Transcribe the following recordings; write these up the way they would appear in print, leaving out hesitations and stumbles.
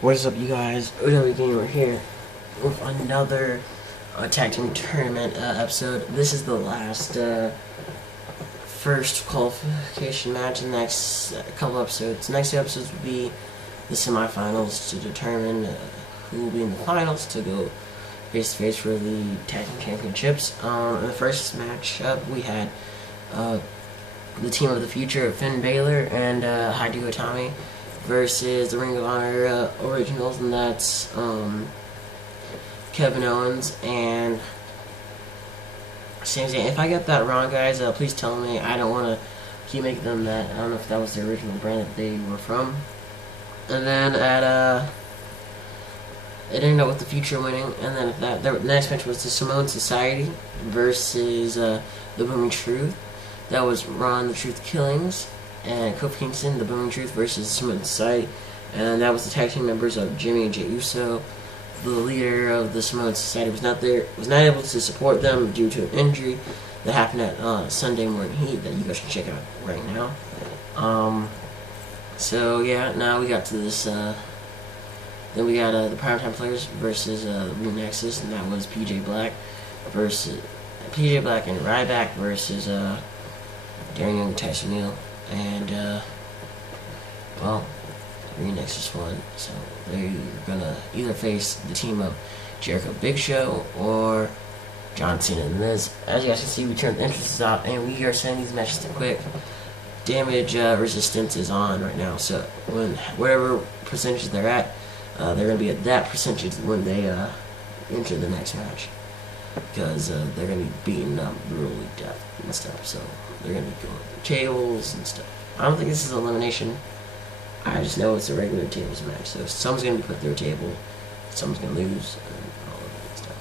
What is up, you guys? W Gamer here with another tag team tournament episode. This is the last first qualification match. The next couple episodes. The next two episodes will be the semifinals to determine who will be in the finals to go face to face for the tag team championships. In the first matchup, we had the team of the future, Finn Balor and Hideo Itami, versus the Ring of Honor originals, and that's Kevin Owens and Sami Zayn. If I get that wrong, guys, please tell me. I don't want to keep making them that. I don't know if that was the original brand that they were from. And then it ended up with the future winning. And then the next match was the Samoan Society versus the Booming Truth. That was Ron the Truth Killings and Kofi Kingston, the Booming Truth, versus Samoan Society. And that was the tag team members of Jimmy and Jey Uso. The leader of the Samoan Society was not able to support them due to an injury that happened at Sunday Morning Heat that you guys can check out right now. So yeah, now we got to this. Then we got the Primetime Players versus Blue Nexus, and that was PJ Black and Ryback versus Darren Young and Tyson Neal. And well, Green Nexus won, so they're gonna either face the team of Jericho Big Show or John Cena and Miz. As you guys can see, we turned the entrances off, and we are sending these matches to quick. Damage resistance is on right now, so whatever percentage they're at, they're gonna be at that percentage when they enter the next match, because they're gonna be beaten up brutally death and stuff. So they're gonna be going through tables and stuff. I don't think this is elimination. I just know it's a regular tables match, so someone's gonna be put through a table, someone's gonna lose, and all of that stuff.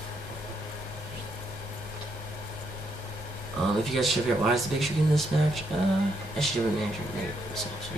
If you guys should figure out why is the Big Show in this match, I should have a manager name themselves.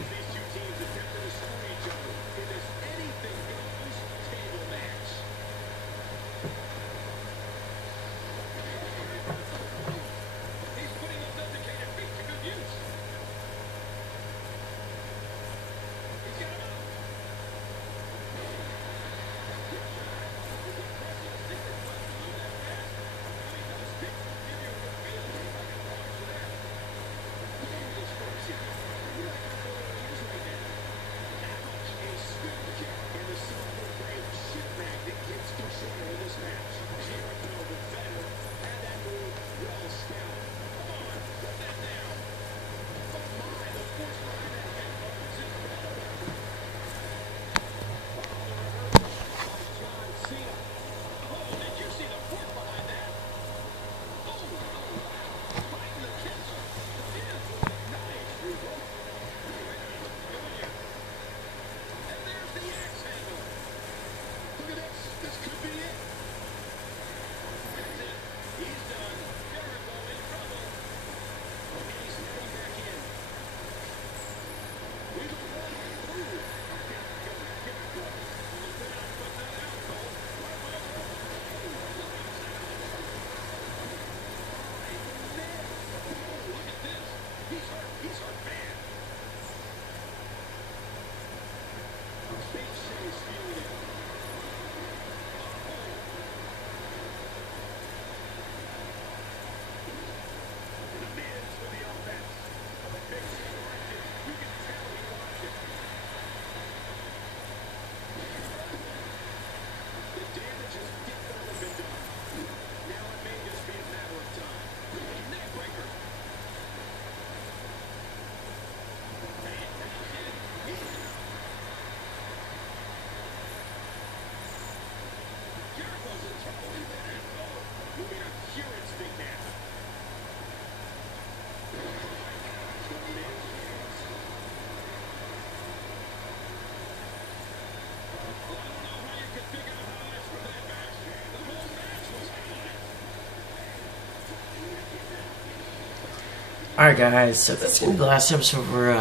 Alright, guys, so that's going to be the last episode for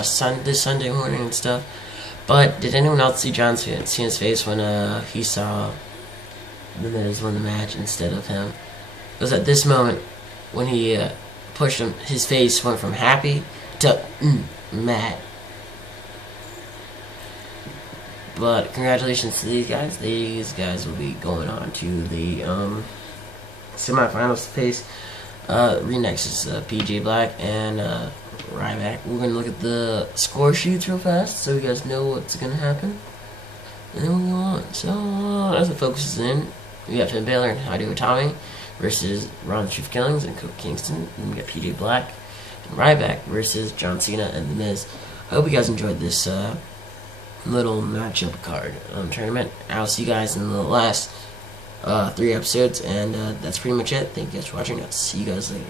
this Sunday morning and stuff. But did anyone else see John Cena's face when he saw the Miz win the match instead of him? It was at this moment when he pushed him, his face went from happy to mad. But congratulations to these guys. These guys will be going on to the semifinals to face Renex is PJ Black and Ryback. We're going to look at the score sheets real fast so you guys know what's going to happen. And then we'll go on. So, as it focuses in, we got Finn Balor and Hideo Itami versus Ron Chief Killings and Kofi Kingston. And we got PJ Black and Ryback versus John Cena and The Miz. I hope you guys enjoyed this little matchup card tournament. I'll see you guys in the last 3 episodes, and that's pretty much it. Thank you guys for watching. I'll see you guys later.